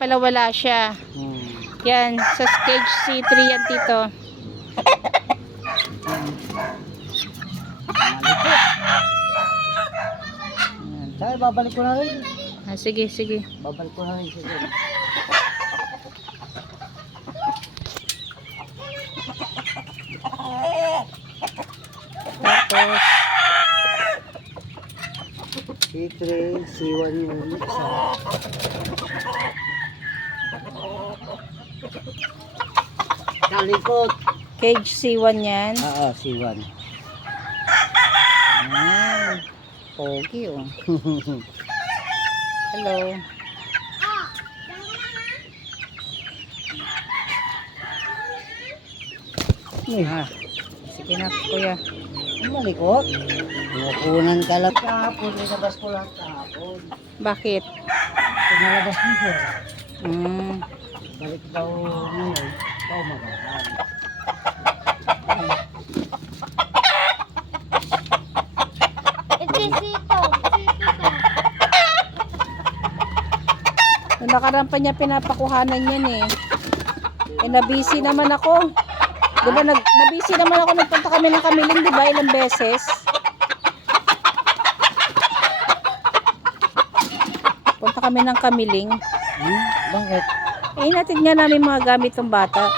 pala wala siya. Yan, sa cage C3 yan dito. Kaya babalik ko na rin. Sige, sige. Babalik ko na rin siya. Tapos, C3, C1 yung isa. Talikot. cage C1 yan. Oo, C1. Ah, pogi oh. Hello. Ah, sige na kuya. Malikot. Nakunan ka lang kahapon. Nilabas ko lang kahapon. Bakit? Nalabas mo siya. Balik daw ngayon. Ikaw magahan. Nung nakaraan pa niya pinapakuhanan yan eh. Eh nabisi naman ako. Diba nabisi naman ako nagpunta kami ng Kamiling, diba? Ilang beses. Punta kami ng Kamiling. Bakit? Eh natid nga namin mga gamit ng bata.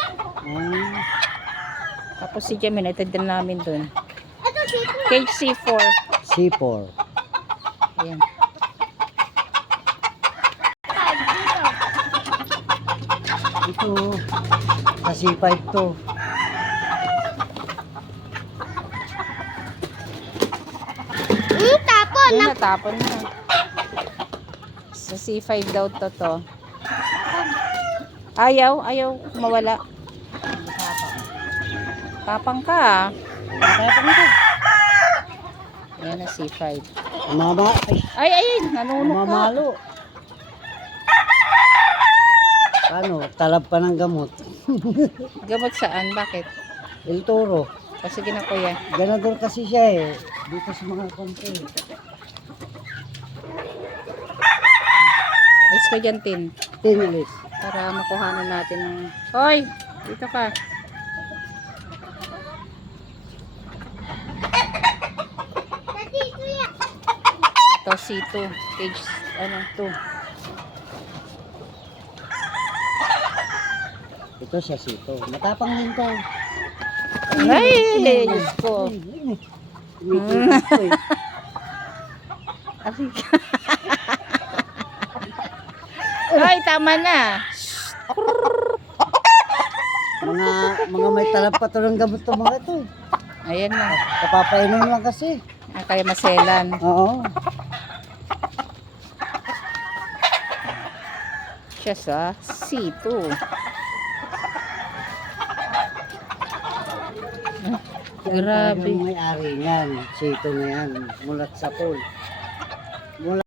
Hmm. Tapos si Jamin, natid din namin dun. Cage C4. C4. Ayan. Ito. Sa C5 to. Yun, natapon na. Sa C5 daw to. Ayaw mawala. Tapang ka ah. Tapang ito. Ayan na C5. Mama. Ay, nanunok ka. Mamalo. Ano? Talab pa ng gamot. Gamot saan? Bakit? El Toro. O sige na kuya. Ganador kasi siya eh. Dito sa mga kompo. Alis ka dyan, Tin. Tinilis. Para makuhanan natin ng... Hoy! Dito ka. Ito C2. Cage, ano, 2. Ito siya sito. Matapang din to. Ay, Diyos ko. Tumitigil ko eh. Ay, tama na. Mga may talab pa to ng gamot to mga to. Ayan na. Kapapainom lang kasi. Kaya maselan. Oo. Siya sa C2. Yan Grabe. talagang may-ari niyan. Sito na yan. Mulat sa pool. Mula